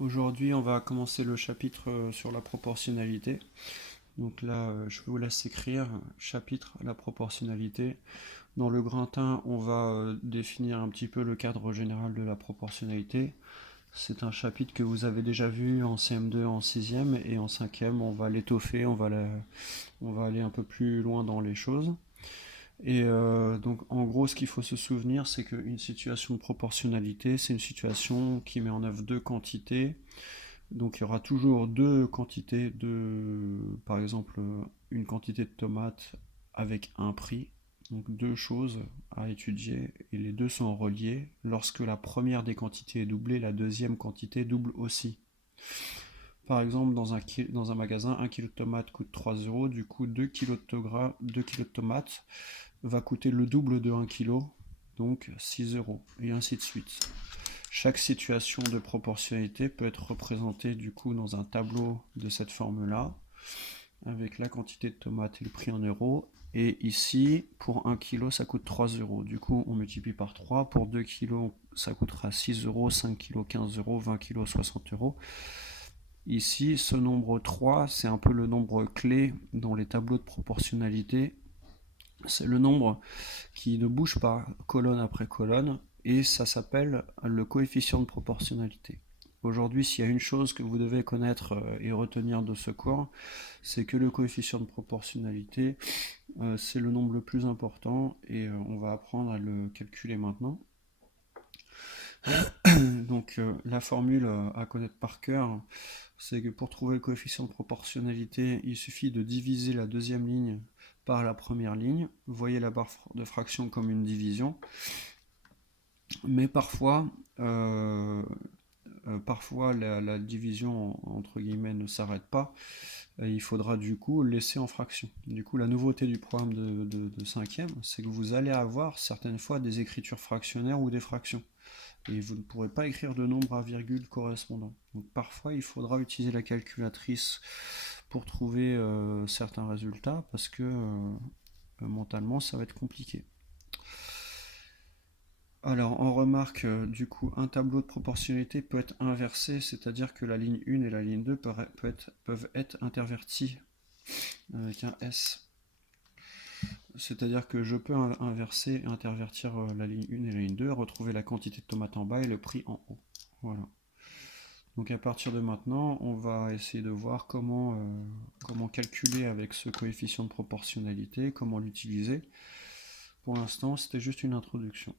Aujourd'hui, on va commencer le chapitre sur la proportionnalité. Donc là, je vous laisse écrire chapitre la proportionnalité. Dans le grand 1, on va définir un petit peu le cadre général de la proportionnalité. C'est un chapitre que vous avez déjà vu en CM2, en 6e et en 5e. On va l'étoffer, on va aller un peu plus loin dans les choses. Et donc en gros, ce qu'il faut se souvenir, c'est qu'une situation de proportionnalité, c'est une situation qui met en œuvre deux quantités. Donc il y aura toujours deux quantités par exemple, une quantité de tomates avec un prix. Donc deux choses à étudier et les deux sont reliés. Lorsque la première des quantités est doublée, la deuxième quantité double aussi. Par exemple, dans un magasin, 1 kg de tomates coûte 3 euros, du coup 2 kg de tomates va coûter le double de 1 kg, donc 6 euros, et ainsi de suite. Chaque situation de proportionnalité peut être représentée du coup dans un tableau de cette forme-là, avec la quantité de tomates et le prix en euros. Et ici, pour 1 kg, ça coûte 3 euros. Du coup, on multiplie par 3. Pour 2 kg, ça coûtera 6 euros, 5 kg, 15 euros, 20 kg, 60 euros. Ici, ce nombre 3, c'est un peu le nombre clé dans les tableaux de proportionnalité. C'est le nombre qui ne bouge pas colonne après colonne et ça s'appelle le coefficient de proportionnalité. Aujourd'hui, s'il y a une chose que vous devez connaître et retenir de ce cours, c'est que le coefficient de proportionnalité, c'est le nombre le plus important et on va apprendre à le calculer maintenant. Donc la formule à connaître par cœur, c'est que pour trouver le coefficient de proportionnalité, il suffit de diviser la deuxième ligne par la première ligne. Vous voyez la barre de fraction comme une division. Mais parfois, la division entre guillemets ne s'arrête pas. Et il faudra du coup laisser en fraction. Du coup, la nouveauté du programme de 5e, c'est que vous allez avoir certaines fois des écritures fractionnaires ou des fractions. Et vous ne pourrez pas écrire de nombre à virgule correspondant. Donc parfois, il faudra utiliser la calculatrice pour trouver certains résultats parce que mentalement, ça va être compliqué. Alors, on remarque du coup un tableau de proportionnalité peut être inversé, c'est-à-dire que la ligne 1 et la ligne 2 peuvent être interverties avec un S. C'est-à-dire que je peux inverser et intervertir la ligne 1 et la ligne 2, retrouver la quantité de tomates en bas et le prix en haut. Voilà. Donc à partir de maintenant, on va essayer de voir comment calculer avec ce coefficient de proportionnalité, comment l'utiliser. Pour l'instant, c'était juste une introduction.